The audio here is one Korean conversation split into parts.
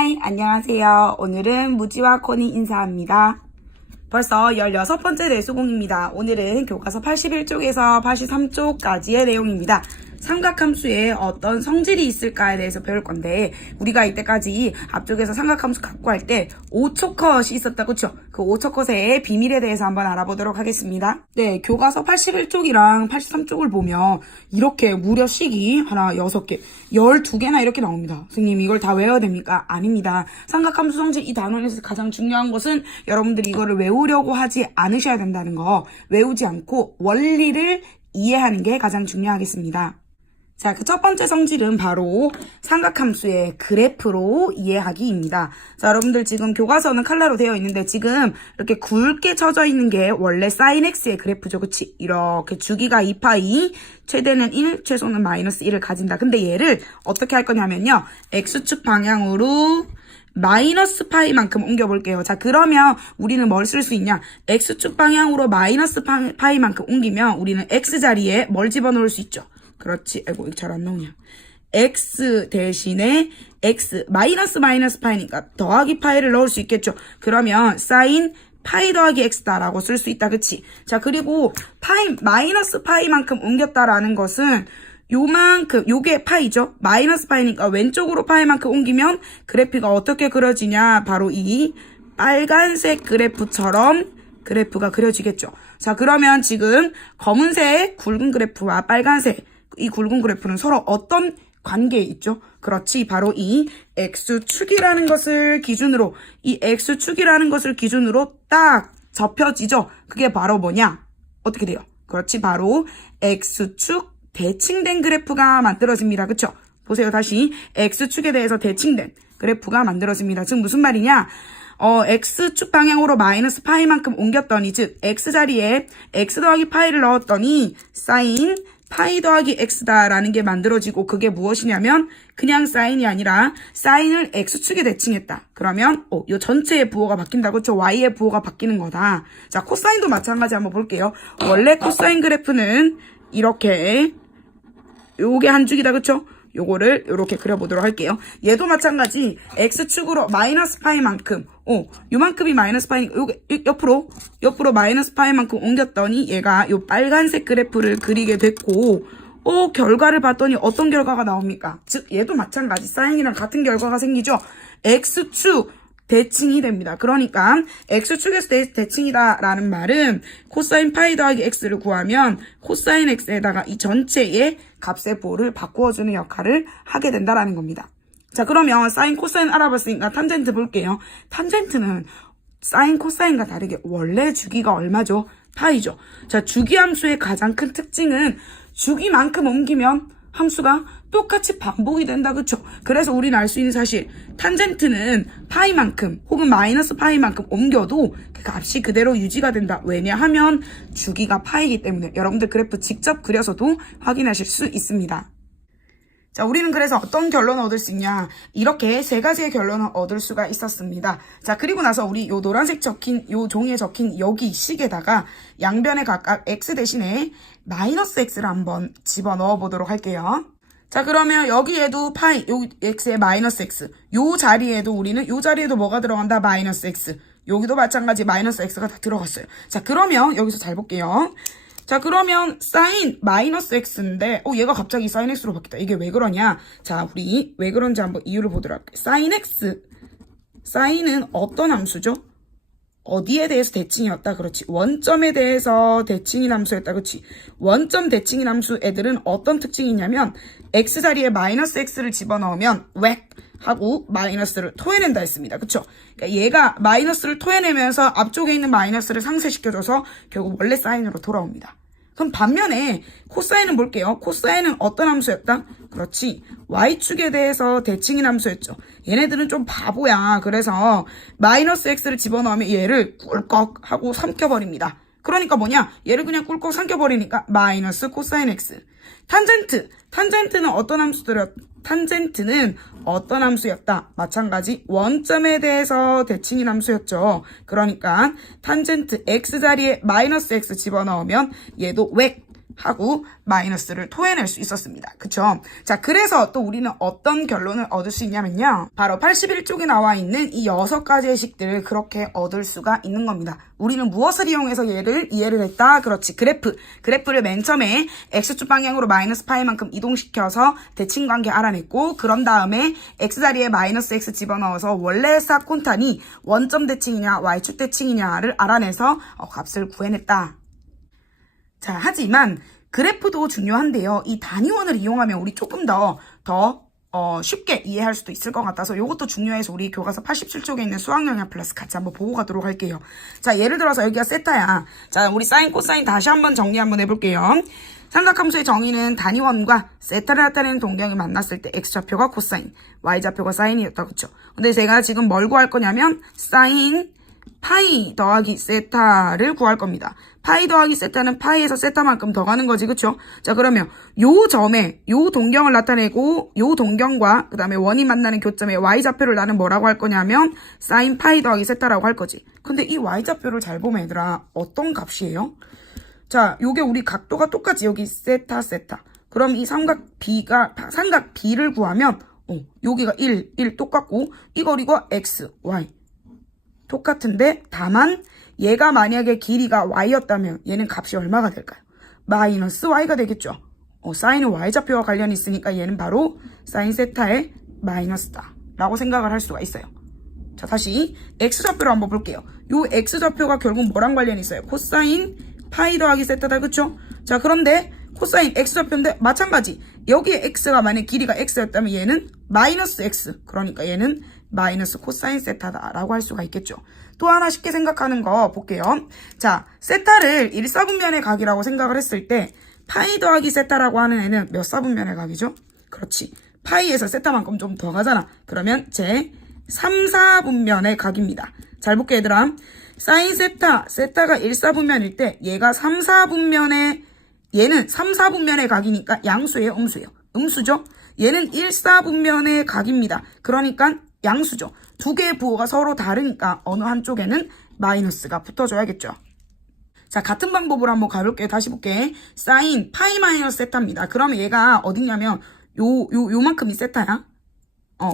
하이, 안녕하세요. 오늘은 무지와 코니 인사합니다. 벌써 16번째 내수공입니다. 오늘은 교과서 81쪽에서 83쪽까지의 내용입니다. 삼각함수에 어떤 성질이 있을까에 대해서 배울 건데, 우리가 이때까지 앞쪽에서 삼각함수 갖고 할 때 5초 컷이 있었다, 그쵸? 그 5초 컷의 비밀에 대해서 한번 알아보도록 하겠습니다. 네, 교과서 81쪽이랑 83쪽을 보면 이렇게 무려 식이 하나 6개, 12개나 이렇게 나옵니다. 선생님 이걸 다 외워야 됩니까? 아닙니다. 삼각함수 성질 이 단원에서 가장 중요한 것은 여러분들이 이거를 외우려고 하지 않으셔야 된다는 거, 외우지 않고 원리를 이해하는 게 가장 중요하겠습니다. 자, 그 첫 번째 성질은 바로 삼각함수의 그래프로 이해하기입니다. 자, 여러분들 지금 교과서는 칼라로 되어 있는데 지금 이렇게 굵게 쳐져 있는 게 원래 sin x의 그래프죠. 그치? 이렇게 주기가 2파이, 최대는 1, 최소는 마이너스 1을 가진다. 근데 얘를 어떻게 할 거냐면요. x축 방향으로 마이너스 파이만큼 옮겨볼게요. 자, 그러면 우리는 뭘 쓸 수 있냐? x축 방향으로 마이너스 파이만큼 옮기면 우리는 x자리에 뭘 집어넣을 수 있죠? 그렇지. 아이고, 이거 잘 안 나오냐. x 대신에 x, 마이너스 파이니까 더하기 파이를 넣을 수 있겠죠. 그러면 sin 파이 더하기 x다라고 쓸 수 있다. 그치? 자, 그리고 마이너스 파이만큼 옮겼다라는 것은 요만큼, 요게 파이죠? 마이너스 파이니까 왼쪽으로 파이만큼 옮기면 그래프가 어떻게 그려지냐? 바로 이 빨간색 그래프처럼 그래프가 그려지겠죠. 자, 그러면 지금 검은색 굵은 그래프와 빨간색 이 굵은 그래프는 서로 어떤 관계에 있죠? 그렇지. 바로 이 x축이라는 것을 기준으로, 이 x축이라는 것을 기준으로 딱 접혀지죠? 그게 바로 뭐냐? 어떻게 돼요? 그렇지. 바로 x축 대칭된 그래프가 만들어집니다. 그쵸? 보세요. 다시 x축에 대해서 대칭된 그래프가 만들어집니다. 지금 무슨 말이냐? x축 방향으로 마이너스 파이만큼 옮겼더니, 즉 x자리에 x 더하기 파이를 넣었더니 sin 파이 더하기 x다라는 게 만들어지고, 그게 무엇이냐면 그냥 사인이 아니라 사인을 x축에 대칭했다. 그러면 요 전체의 부호가 바뀐다. 그렇죠? y의 부호가 바뀌는 거다. 자, 코사인도 마찬가지 한번 볼게요. 원래 코사인 그래프는 이렇게 요게 한 줄이다. 그렇죠? 요거를 요렇게 그려보도록 할게요. 얘도 마찬가지 x축으로 마이너스 파이만큼, 요만큼이 마이너스 파이니까 요게 옆으로 마이너스 파이만큼 옮겼더니 얘가 요 빨간색 그래프를 그리게 됐고, 결과를 봤더니 어떤 결과가 나옵니까? 즉 얘도 마찬가지 사인이랑 같은 결과가 생기죠. x축 대칭이 됩니다. 그러니까 x축에서 대칭이다라는 말은 코사인 파이 더하기 x를 구하면 코사인 x에다가 이 전체의 값의 부호를 바꾸어주는 역할을 하게 된다라는 겁니다. 자, 그러면 사인 코사인 알아봤으니까 탄젠트 볼게요. 탄젠트는 사인 코사인과 다르게 원래 주기가 얼마죠? 파이죠. 자, 주기함수의 가장 큰 특징은 주기만큼 옮기면 함수가 똑같이 반복이 된다. 그쵸? 그래서 우리는 알 수 있는 사실, 탄젠트는 파이만큼 혹은 마이너스 파이만큼 옮겨도 그 값이 그대로 유지가 된다. 왜냐하면 주기가 파이이기 때문에. 여러분들 그래프 직접 그려서도 확인하실 수 있습니다. 자, 우리는 그래서 어떤 결론을 얻을 수 있냐? 이렇게 세 가지의 결론을 얻을 수가 있었습니다. 자, 그리고 나서 우리 요 노란색 적힌, 요 종이에 적힌 여기 식에다가 양변에 각각 x 대신에 마이너스 x를 한번 집어넣어 보도록 할게요. 자, 그러면 여기에도 파이, 여기 x에 마이너스 x. 요 자리에도 우리는, 요 자리에도 뭐가 들어간다? 마이너스 x. 여기도 마찬가지 마이너스 x가 다 들어갔어요. 자, 그러면 여기서 잘 볼게요. 자, 그러면 사인 마이너스 x인데 얘가 갑자기 사인 x로 바뀌었다. 이게 왜 그러냐? 자, 우리 왜 그런지 한번 이유를 보도록 할게요. 사인 x, 사인은 어떤 함수죠? 어디에 대해서 대칭이었다? 그렇지. 원점에 대해서 대칭인 함수였다. 그렇지. 원점 대칭인 함수 애들은 어떤 특징이 있냐면 x자리에 마이너스 x를 집어넣으면 웩 하고 마이너스를 토해낸다 했습니다. 그쵸? 그러니까 얘가 마이너스를 토해내면서 앞쪽에 있는 마이너스를 상쇄시켜줘서 결국 원래 사인으로 돌아옵니다. 그럼 반면에 코사인은 볼게요. 코사인은 어떤 함수였다? 그렇지. y축에 대해서 대칭인 함수였죠. 얘네들은 좀 바보야. 그래서 마이너스 x를 집어넣으면 얘를 꿀꺽 하고 삼켜버립니다. 그러니까 뭐냐? 얘를 그냥 꿀꺽 삼켜버리니까 마이너스 코사인 x. 탄젠트는 어떤 함수였다? 마찬가지 원점에 대해서 대칭인 함수였죠. 그러니까 탄젠트 x자리에 마이너스 x 집어넣으면 얘도 웩 하고 마이너스를 토해낼 수 있었습니다. 그쵸? 자, 그래서 또 우리는 어떤 결론을 얻을 수 있냐면요. 바로 81쪽에 나와 있는 이 6가지의 식들을 그렇게 얻을 수가 있는 겁니다. 우리는 무엇을 이용해서 얘를 이해를 했다? 그렇지. 그래프를 맨 처음에 x축 방향으로 마이너스 파이만큼 이동시켜서 대칭관계 알아냈고, 그런 다음에 x자리에 마이너스 x 집어넣어서 원래 사콘탄이 원점 대칭이냐 y축 대칭이냐를 알아내서 값을 구해냈다. 자, 하지만 그래프도 중요한데요. 이 단위원을 이용하면 우리 조금 더 쉽게 이해할 수도 있을 것 같아서 이것도 중요해서 우리 교과서 87쪽에 있는 수학영역 플러스 같이 한번 보고 가도록 할게요. 자, 예를 들어서 여기가 세타야. 자, 우리 사인, 코사인 다시 한번 정리 한번 해볼게요. 삼각함수의 정의는 단위원과 세타를 나타내는 동경이 만났을 때 x좌표가 코사인, y좌표가 사인이었다. 그쵸? 근데 제가 지금 뭘 구할 거냐면 사인 파이 더하기 세타를 구할 겁니다. 파이 더하기 세타는 파이에서 세타만큼 더 가는 거지, 그쵸? 자, 그러면 요 점에 요 동경을 나타내고 요 동경과 그 다음에 원이 만나는 교점에 y좌표를 나는 뭐라고 할 거냐면 사인 파이 더하기 세타라고 할 거지. 근데 이 y좌표를 잘 보면 얘들아 어떤 값이에요? 자, 요게 우리 각도가 똑같지. 여기 세타. 그럼 이 삼각 B를 구하면 여기가 1 똑같고 이 거리가 x, y 똑같은데 다만 얘가 만약에 길이가 y였다면 얘는 값이 얼마가 될까요? 마이너스 y가 되겠죠. 사인은 y좌표와 관련이 있으니까 얘는 바로 사인 세타의 마이너스다 라고 생각을 할 수가 있어요. 자, 다시 x좌표로 한번 볼게요. 요 x좌표가 결국 뭐랑 관련이 있어요? 코사인 파이 더하기 세타다. 그쵸? 자, 그런데 코사인 x좌표인데 마찬가지. 여기에 x가 만약 길이가 x였다면 얘는 마이너스 x. 그러니까 얘는 마이너스 코사인 세타다라고 할 수가 있겠죠. 또 하나 쉽게 생각하는 거 볼게요. 자, 세타를 1사분면의 각이라고 생각을 했을 때 파이 더하기 세타라고 하는 애는 몇 사분면의 각이죠? 그렇지. 파이에서 세타만큼 좀 더 가잖아. 그러면 제 3사분면의 각입니다. 잘 볼게 얘들아. 사인 세타가 1사분면일 때 얘가 3사분면의 얘는 3사분면의 각이니까 양수예요, 음수예요? 음수죠? 얘는 1사분면의 각입니다. 그러니까 양수죠. 두 개의 부호가 서로 다르니까 어느 한쪽에는 마이너스가 붙어줘야겠죠. 자, 같은 방법으로 한번 가볼게요. 다시 볼게. 사인 파이 마이너스 세타입니다. 그러면 얘가 어딨냐면 요만큼이 세타야.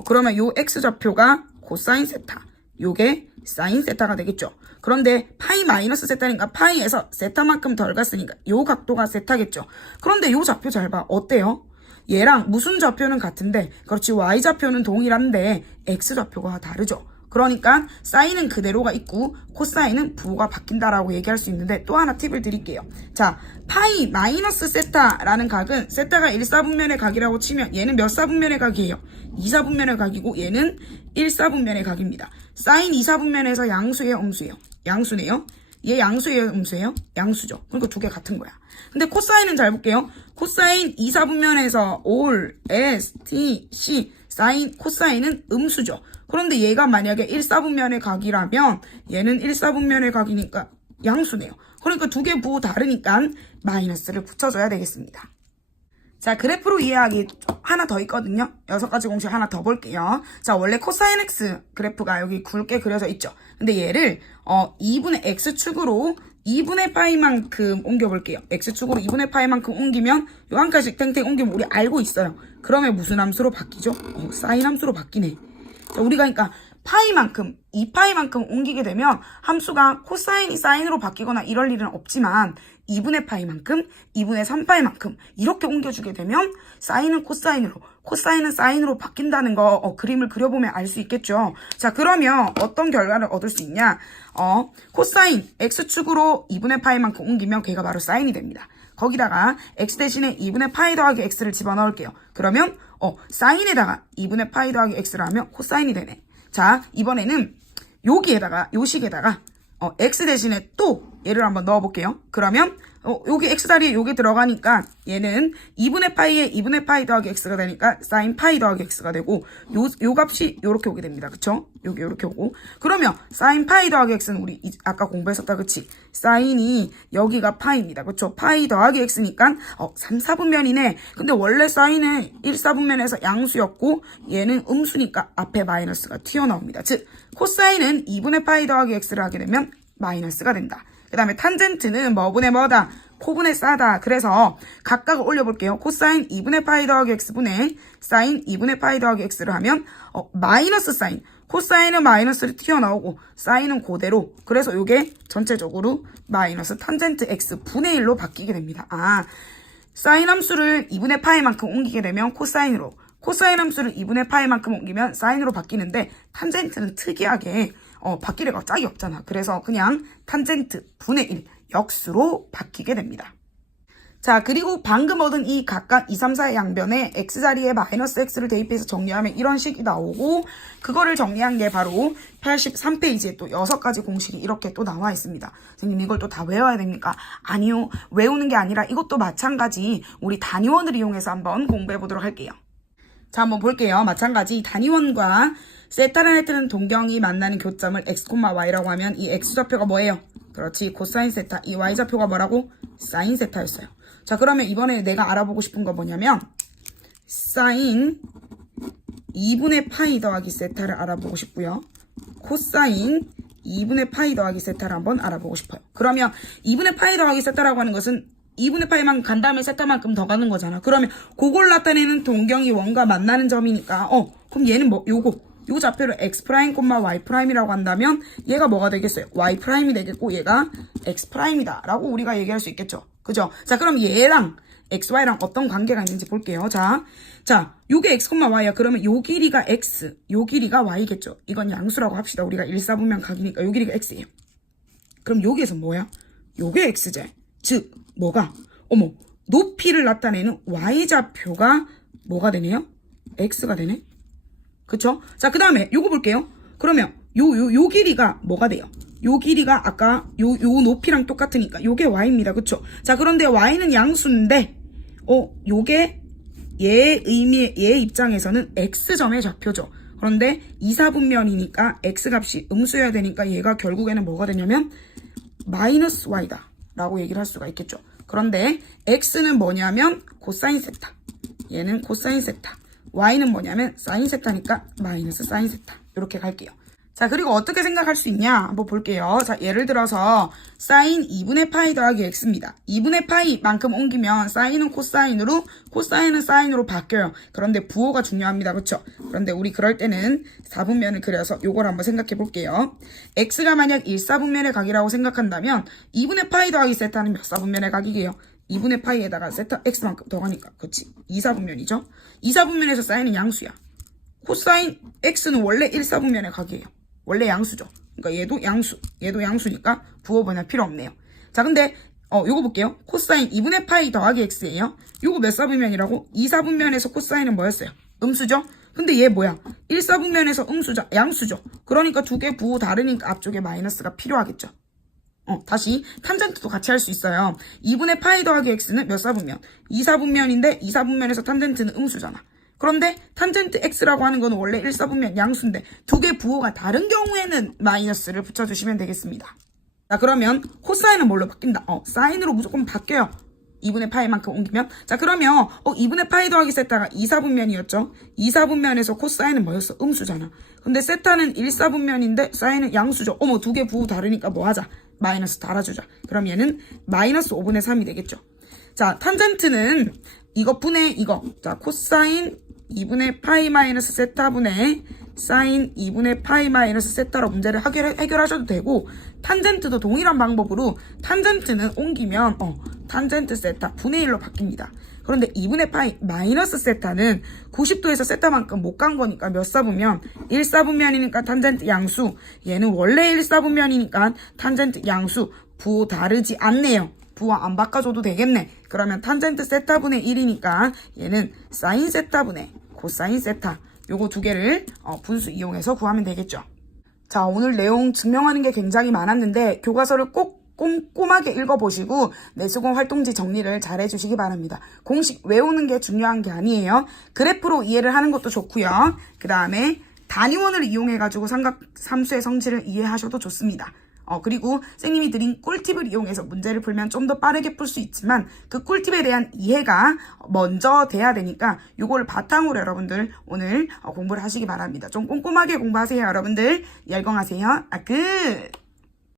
그러면 요 x좌표가 코사인 세타. 요게 사인 세타가 되겠죠. 그런데 파이 마이너스 세타니까 파이에서 세타만큼 덜 갔으니까 요 각도가 세타겠죠. 그런데 요 좌표 잘 봐. 어때요? 얘랑 무슨 좌표는 같은데 그렇지 y좌표는 동일한데 x좌표가 다르죠. 그러니까 사인은 그대로가 있고 코사인은 부호가 바뀐다라고 얘기할 수 있는데 또 하나 팁을 드릴게요. 자, 파이 마이너스 세타라는 각은 세타가 1사분면의 각이라고 치면 얘는 몇 사분면의 각이에요? 2사분면의 각이고 얘는 1사분면의 각입니다. 사인 2사분면에서 양수예요, 음수예요? 양수네요. 얘 양수예요, 음수예요? 양수죠. 그러니까 두 개 같은 거야. 근데 코사인은 잘 볼게요. 코사인 2사분면에서 올, S, T, C 사인, 코사인은 음수죠. 그런데 얘가 만약에 1사분면의 각이라면 얘는 1사분면의 각이니까 양수네요. 그러니까 두 개 부호 다르니까 마이너스를 붙여줘야 되겠습니다. 자, 그래프로 이해하기 하나 더 있거든요. 6가지 공식 하나 더 볼게요. 자, 원래 코사인 x 그래프가 여기 굵게 그려져 있죠. 근데 얘를 2분의 x축으로 2분의 파이만큼 옮겨볼게요. x축으로 2분의 파이만큼 옮기면 요 한 칸씩 탱탱 옮기면 우리 알고 있어요. 그러면 무슨 함수로 바뀌죠? 사인 함수로 바뀌네. 자, 우리가 그러니까 파이만큼, 2파이만큼 옮기게 되면 함수가 코사인이 사인으로 바뀌거나 이럴 일은 없지만 2분의 파이만큼, 2분의 3파이만큼 이렇게 옮겨주게 되면 사인은 코사인으로, 코사인은 사인으로 바뀐다는 거 그림을 그려보면 알 수 있겠죠. 자, 그러면 어떤 결과를 얻을 수 있냐? 코사인 x축으로 2분의 파이만큼 옮기면 걔가 바로 사인이 됩니다. 거기다가 x 대신에 2분의 파이 더하기 x를 집어넣을게요. 그러면 사인에다가 2분의 파이 더하기 x를 하면 코사인이 되네. 자, 이번에는 여기에다가 요 식에다가 x 대신에 또 얘를 한번 넣어볼게요. 그러면 여기 x 자리에 요게 들어가니까 얘는 2분의 파이에 2분의 파이 더하기 x가 되니까 사인 파이 더하기 x가 되고 요 값이 요렇게 오게 됩니다. 그쵸? 요게 요렇게 오고 그러면 사인 파이 더하기 x는 우리 아까 공부했었다. 그치? 사인이 여기가 파이입니다. 그쵸? 파이 더하기 x니까 3, 4분면이네. 근데 원래 사인은 1, 4분면에서 양수였고 얘는 음수니까 앞에 마이너스가 튀어나옵니다. 즉 코사인은 2분의 파이 더하기 x를 하게 되면 마이너스가 된다. 그 다음에 탄젠트는 뭐분의 뭐다? 코분의 싸다. 그래서 각각을 올려볼게요. 코사인 2분의 파이 더하기 x분의 사인 2분의 파이 더하기 x를 하면 마이너스 사인. 코사인은 마이너스를 튀어나오고 사인은 그대로. 그래서 이게 전체적으로 마이너스 탄젠트 x 분의 1로 바뀌게 됩니다. 사인 함수를 2분의 파이만큼 옮기게 되면 코사인으로, 코사인 함수를 2분의 파이만큼 옮기면 사인으로 바뀌는데 탄젠트는 특이하게 바뀔 애가 짝이 없잖아. 그래서 그냥 탄젠트 분의 1 역수로 바뀌게 됩니다. 자, 그리고 방금 얻은 이 각각 2, 3, 4의 양변에 x자리에 마이너스 x를 대입해서 정리하면 이런 식이 나오고, 그거를 정리한 게 바로 83페이지에 또 6가지 공식이 이렇게 또 나와 있습니다. 선생님 이걸 또 다 외워야 됩니까? 아니요. 외우는 게 아니라 이것도 마찬가지 우리 단위원을 이용해서 한번 공부해 보도록 할게요. 자, 한번 볼게요. 마찬가지 단위원과 세타를 뜨는 동경이 만나는 교점을 x, y라고 하면 이 x좌표가 뭐예요? 그렇지, 코사인 세타. 이 y좌표가 뭐라고? 사인 세타였어요. 자, 그러면 이번에 내가 알아보고 싶은 거 뭐냐면 사인 2분의 파이 더하기 세타를 알아보고 싶고요. 코사인 2분의 파이 더하기 세타를 한번 알아보고 싶어요. 그러면 2분의 파이 더하기 세타라고 하는 것은 2분의 파이만 간 다음에 세타만큼 더 가는 거잖아. 그러면 그걸 나타내는 동경이 원과 만나는 점이니까 그럼 얘는 뭐 요 좌표를 x 프라임, y 프라임이라고 한다면 얘가 뭐가 되겠어요? y 프라임이 되겠고 얘가 x 프라임이다라고 우리가 얘기할 수 있겠죠. 그죠? 자, 그럼 얘랑 xy랑 어떤 관계가 있는지 볼게요. 자, 요게 x, y야. 그러면 요 길이가 x, 요 길이가 y겠죠. 이건 양수라고 합시다. 우리가 1사분면 각이니까 요 길이가 x예요. 그럼 여기에서 뭐야? 요게 x제. 즉 뭐가? 높이를 나타내는 y좌표가 뭐가 되네요? x가 되네? 그쵸? 자, 그 다음에 요거 볼게요. 그러면 요 길이가 뭐가 돼요? 요 길이가 아까 요 높이랑 똑같으니까 요게 y입니다. 그쵸? 자, 그런데 y는 양수인데 요게 얘 입장에서는 x점의 좌표죠. 그런데 2사분면이니까 x값이 음수여야 되니까 얘가 결국에는 뭐가 되냐면 마이너스 y다 라고 얘기를 할 수가 있겠죠. 그런데 x는 뭐냐면 코사인 세타, 얘는 코사인 세타, y는 뭐냐면 사인 세타니까 마이너스 사인 세타. 이렇게 갈게요. 자, 그리고 어떻게 생각할 수 있냐 한번 볼게요. 자, 예를 들어서 사인 2분의 파이 더하기 x입니다. 2분의 파이만큼 옮기면 사인은 코사인으로, 코사인은 사인으로 바뀌어요. 그런데 부호가 중요합니다. 그렇죠? 그런데 우리 그럴 때는 4분면을 그려서 요걸 한번 생각해 볼게요. x가 만약 1사분면의 각이라고 생각한다면 2분의 파이 더하기 세타는 몇 사분면의 각이게요? 2분의 파이에다가 세타 x만큼 더 가니까 그치? 2사분면이죠? 2사분면에서 사인은 양수야. 코사인 x는 원래 1사분면의 각이에요. 원래 양수죠. 그러니까 얘도 양수, 얘도 양수니까 부호 변화 필요 없네요. 자, 근데 요거 볼게요. 코사인 2분의 파이 더하기 x예요. 요거 몇 사분면이라고? 2사분면에서 코사인은 뭐였어요? 음수죠? 근데 얘 뭐야? 1사분면에서 음수죠? 양수죠? 그러니까 두 개 부호 다르니까 앞쪽에 마이너스가 필요하겠죠. 다시 탄젠트도 같이 할 수 있어요. 2분의 파이 더하기 x는 몇 사분면? 2사분면인데 2사분면에서 탄젠트는 음수잖아. 그런데 탄젠트 x라고 하는 건 원래 1사분면 양수인데 두 개 부호가 다른 경우에는 마이너스를 붙여주시면 되겠습니다. 자, 그러면 코사인은 뭘로 바뀐다? 사인으로 무조건 바뀌어요. 2분의 파이만큼 옮기면. 자, 그러면 2분의 파이 더하기 세타가 2사분면이었죠. 2사분면에서 코사인은 뭐였어? 음수잖아. 근데 세타는 1사분면인데 사인은 양수죠. 두 개 부호 다르니까 뭐 하자? 마이너스 달아주자. 그럼 얘는 마이너스 5분의 3이 되겠죠. 자, 탄젠트는 이거 분의 이거. 자, 코사인 2분의 파이 마이너스 세타분의 사인 2분의 파이 마이너스 세타로 문제를 해결하셔도 되고, 탄젠트도 동일한 방법으로 탄젠트는 옮기면 탄젠트 세타 분의 1로 바뀝니다. 그런데 2분의 파이 마이너스 세타는 90도에서 세타만큼 못 간 거니까 몇 사분면? 1사분면이니까 탄젠트 양수, 얘는 원래 1사분면이니까 탄젠트 양수, 부호 다르지 않네요. 부호 안 바꿔줘도 되겠네. 그러면 탄젠트 세타분의 1이니까 얘는 사인 세타분의 코사인 세타, 요거 두 개를 분수 이용해서 구하면 되겠죠. 자, 오늘 내용 증명하는 게 굉장히 많았는데 교과서를 꼭 꼼꼼하게 읽어보시고 내수공 활동지 정리를 잘 해주시기 바랍니다. 공식 외우는 게 중요한 게 아니에요. 그래프로 이해를 하는 것도 좋고요. 그 다음에 단위원을 이용해가지고 삼수의 성질을 이해하셔도 좋습니다. 그리고 선생님이 드린 꿀팁을 이용해서 문제를 풀면 좀 더 빠르게 풀 수 있지만 그 꿀팁에 대한 이해가 먼저 돼야 되니까 이걸 바탕으로 여러분들 오늘 공부를 하시기 바랍니다. 좀 꼼꼼하게 공부하세요, 여러분들. 열공하세요. 끝!